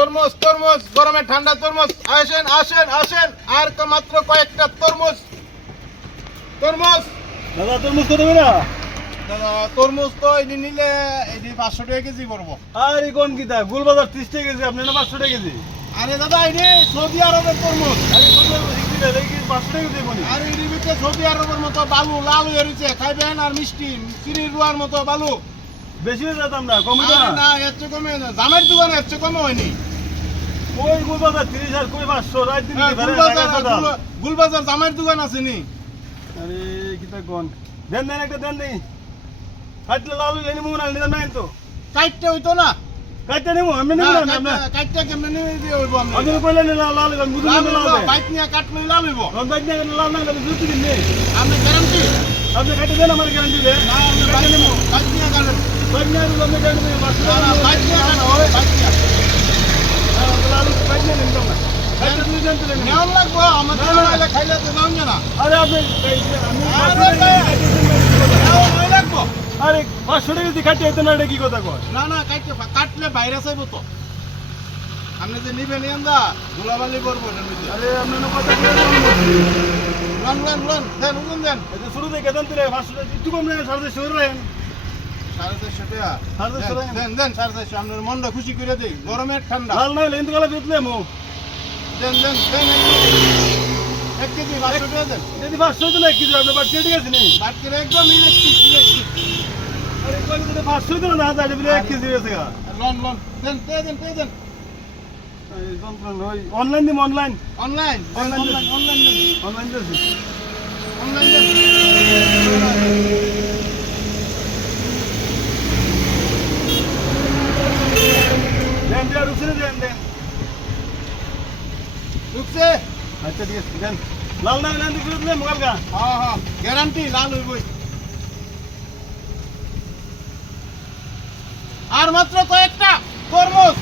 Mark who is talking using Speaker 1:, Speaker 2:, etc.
Speaker 1: তরমুজ তরমুজ গরমে ঠান্ডা তরমুজ। আসেন আসেন আসেন। আর তো মাত্র কয়েকটা তরমুজ। তরমুজ।
Speaker 2: দাদা তরমুজ কত বেরা
Speaker 1: দাদা তরমুজ তো এটি নিলে এটি পাঁচশো টাকা কেজি পড়ব।
Speaker 2: আরে কোন কিতা গুলবাজার ত্রিশ টাকা কেজি আপনি না পাঁচশো টাকা কেজি?
Speaker 1: আরে দাদা এটি সৌদি আরবের তরমুজ।
Speaker 2: আরে পাঁচশো টাকা কেজি বলি?
Speaker 1: আর এটির ভিতরে সৌদি আরবের মতো বালু লাল হয়ে রয়েছে খাইবেন আর মিষ্টি চিনি রুয়ার মতো বালু।
Speaker 2: বেশি হয়ে যেতাম না
Speaker 1: আরে
Speaker 2: না
Speaker 1: না চেয়ে কমে না জামের দোকানে কমে হয়নি।
Speaker 2: ওই গুলবাজার ত্রিশ আর কই পাঁচশো রাত দিন
Speaker 1: হ্যাঁ, গুলবাজার জামের দোকান আছে নি
Speaker 2: আরে কিতা কোন? দেন দেন একটা দেন নেই কাটলে লাল লেনি মুন নিলাম নাই তো?
Speaker 1: কাইটটা হইতো না।
Speaker 2: কাটতে নেব আমি নেব না
Speaker 1: কাইটটা কেমনে নিয়ে দিয়ে হইব আমরা
Speaker 2: আপনি কইলেন লাল লাল বুঝুন
Speaker 1: লাল
Speaker 2: না লাল
Speaker 1: বাইক নিয়ে কাটলে লাল হইব।
Speaker 2: রন বাইক না লাল না লাল জুতি দিন নেই
Speaker 1: আপনি গ্যারান্টি
Speaker 2: আপনি কাটে দেন আমার গ্যারান্টি দে
Speaker 1: না আপনি বাইক নিয়ে কাটেন
Speaker 2: বাইক না আপনি গ্যারান্টি দেন পাঁচশো
Speaker 1: না, না,
Speaker 2: টাকা
Speaker 1: বাইক নিয়ে কাটেন ওই বাইক নিয়ে
Speaker 2: লাল বাইক না নিলাম না কাটতে তুমি দেন তো
Speaker 1: নেওয়ান লাগবো আমার
Speaker 2: না,
Speaker 1: তো
Speaker 2: না।
Speaker 1: নাইলে খাইলে তো নাম না।
Speaker 2: আরে আপনি আমি
Speaker 1: আরে নেওয়ান ওই লাগবো।
Speaker 2: আরে পাঁচশো টাকা যদি কাটতে হইতো না এটা কি কথা কয়?
Speaker 1: না না কাটতে কাটলে বাইরে চাইব তো। আপনি যে নিবেন দা ধুলাবালি করব এটার মধ্যে।
Speaker 2: আরে আপনি না কথা
Speaker 1: লন লন লন দেন উগুন দেন।
Speaker 2: এটা শুরু থেকে দেন তুলে পাঁচশো টাকা একটু কম নেই সাড়ে চারশো রাখেন
Speaker 1: সাড়ে চারশো টাকা?
Speaker 2: সাড়ে চারশো
Speaker 1: দেন, দেন। দেন সাড়ে চারশো। আপনার মনটা খুশি করে দিই। গরমের ঠান্ডা।
Speaker 2: লাল না হলে কিন্তু গলা বেতলে মো।
Speaker 1: দেন দেন দেন এক কেজি পাঁচশো টাকা দেন
Speaker 2: যদি পাঁচশো হইতো না এক কেজি আপনার বাড়ি ঠিক আছে নেই
Speaker 1: বাকির একদম ইলেকট্রিক ইলেকট্রিক
Speaker 2: আরে কই যদি পাঁচশো হইতো না তাহলে বলে এক কেজি হয়েছে গা
Speaker 1: লন লন দেন পে দেন পে দেন
Speaker 2: এই যন্ত্রণা ওই অনলাইন দিম অনলাইন
Speaker 1: অনলাইন
Speaker 2: Online
Speaker 1: অনলাইন
Speaker 2: দেন।
Speaker 1: অনলাইন দেন
Speaker 2: অনলাইন দিয়েছি
Speaker 1: অনলাইন দেন
Speaker 2: দেন দেন রুচি দেন দেন
Speaker 1: ঢুকছে
Speaker 2: আচ্ছা ঠিক আছে দেন লাল না লাল দেখলে দিলে মোবাইল গা
Speaker 1: হ্যাঁ হ্যাঁ। গ্যারান্টি লাল হইবই। আর মাত্র কয়েকটা তরমুজ।